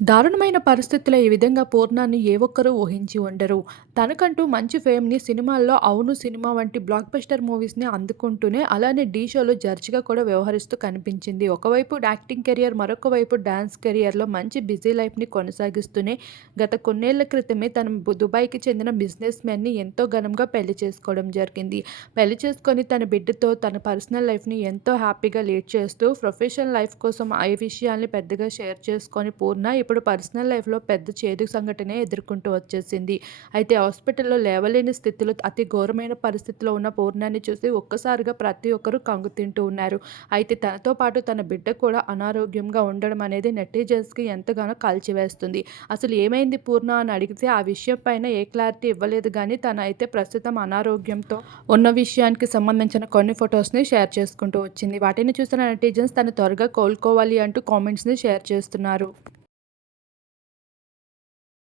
దారుణమైన పరిస్థితుల్లో ఈ విధంగా పూర్ణాన్ని ఏ ఒక్కరూ ఊహించి ఉండరు. తనకంటూ మంచి ఫేమ్‌ని సినిమాల్లో 'అవును' సినిమా వంటి బ్లాక్ బస్టర్ మూవీస్‌ని అందుకుంటూనే అలానే 'ఢీ' షోలో జడ్జిగా కూడా వ్యవహరిస్తూ కనిపించింది. ఒకవైపు యాక్టింగ్ కెరియర్ మరొక వైపు డాన్స్ కెరియర్‌లో మంచి బిజీ లైఫ్‌ని కొనసాగిస్తూనే గత కొన్నేళ్ళ క్రితమే తను దుబాయ్‌కి చెందిన బిజినెస్ మ్యాన్‌ని ఎంతో ఘనంగా పెళ్ళి చేసుకోవడం జరిగింది. పెళ్ళి చేసుకొని తన బిడ్డతో తన పర్సనల్ లైఫ్‌ని ఎంతో హ్యాపీగా లీడ్ చేస్తూ ప్రొఫెషనల్ లైఫ్ కోసం ఆ విషయాల్ని పెద్దగా షేర్ చేసుకొని పూర్ణ ఇప్పుడు పర్సనల్ లైఫ్‌లో పెద్ద చేదు సంఘటనే ఎదుర్కొంటూ వచ్చేసింది. అయితే హాస్పిటల్‌లో లేవలేని స్థితిలో అతి ఘోరమైన పరిస్థితిలో ఉన్న పూర్ణాన్ని చూసి ఒక్కసారిగా ప్రతి ఒక్కరూ కంగుతింటూ ఉన్నారు. అయితే తనతో పాటు తన బిడ్డ కూడా అనారోగ్యంగా ఉండడం అనేది నెటిజన్స్‌కి ఎంతగానో కాల్చివేస్తుంది. అసలు ఏమైంది పూర్ణ అని అడిగితే ఆ విషయం పైన ఏ క్లారిటీ ఇవ్వలేదు కానీ తన అయితే ప్రస్తుతం అనారోగ్యంతో ఉన్న విషయానికి సంబంధించిన కొన్ని ఫొటోస్‌ని షేర్ చేసుకుంటూ వచ్చింది. వాటిని చూసిన నెటిజన్స్ తను త్వరగా కోలుకోవాలి అంటూ కామెంట్స్‌ని షేర్ చేస్తున్నారు.